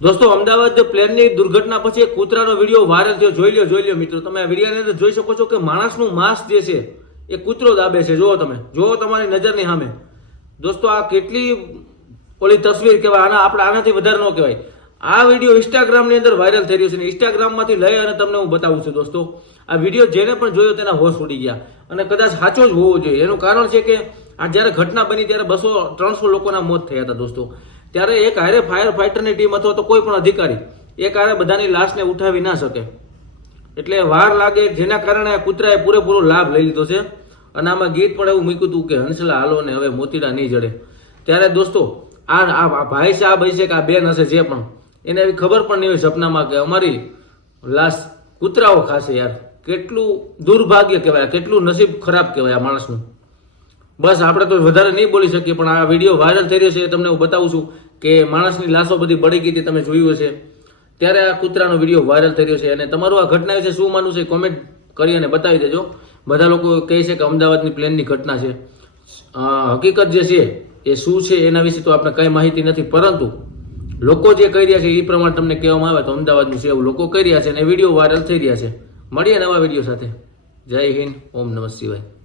દોસ્તો અમદાવાદ પ્લેનની દુર્ઘટના પછી એક કૂતરાનો વિડીયો વાયરલ થયો. જોઈ લ્યો મિત્રો, તમે આ વિડીયોની અંદર જોઈ શકો છો કે માણસનું માંસ જે છે એ કૂતરો દાબે છે. જુઓ તમારી નજરની સામે. દોસ્તો આ કેટલી ઓલી તસવીર કહેવાય, આપણે આનાથી વધારે ન કહેવાય. આ વિડીયો ઇન્સ્ટાગ્રામની અંદર વાયરલ થઈ રહ્યો છે. ઇન્સ્ટાગ્રામમાંથી લઈ અને તમને હું બતાવું છું. દોસ્તો આ વિડીયો જેને પણ જોયો તેના હોશ ઉડી ગયા, અને કદાચ સાચો જ હોવો જોઈએ. એનું કારણ છે કે આ જ્યારે ઘટના બની ત્યારે 200-300 લોકોના મોત થયા હતા. દોસ્તો ત્યારે એક હારે ફાયર ફાઈટરની ટીમ અથવા તો કોઈ પણ અધિકારી એક હારે બધાની લાશને ઉઠાવી ના શકે, એટલે વાર લાગે, જેના કારણે આ કૂતરાએ પૂરેપૂરો લાભ લઈ લીધો છે. અને આમાં ગીત પણ એવું મૂક્યું હતું કે હંસલા હાલો ને હવે મોતીડા નહીં જડે. ત્યારે દોસ્તો આ ભાઈ છે, આ ભાઈ છે કે આ બેન હશે, જે પણ એને એવી ખબર પણ નહીં હોય સપનામાં કે અમારી લાશ કૂતરાઓ ખાશે. યાર કેટલું દુર્ભાગ્ય કહેવાય, કેટલું નસીબ ખરાબ કહેવાય આ માણસનું. બસ આપણે તો વધારે નહીં બોલી શકીએ, પણ આ વિડીયો વાયરલ થઈ રહ્યો છે. તમને હું બતાવું છું કે માણસની લાશો બધી બળી ગઈ હતી, તમે જોયું હશે. ત્યારે આ કૂતરાનો વિડીયો વાયરલ થઈ રહ્યો છે. અને તમારું આ ઘટના વિશે શું માનવું છે કોમેન્ટ કરી અને બતાવી દેજો. બધા લોકો કહે છે કે અમદાવાદની પ્લેનની ઘટના છે. હકીકત જે છે એ શું છે એના વિશે તો આપણે કંઈ માહિતી નથી, પરંતુ લોકો જે કહી રહ્યા છે એ પ્રમાણે તમને કહેવામાં આવે તો અમદાવાદનું છે એવું લોકો કહી રહ્યા છે અને વિડીયો વાયરલ થઈ રહ્યા છે. મળીએ નવા વિડીયો સાથે. જય હિન્દ, ઓમ નમઃ શિવાય.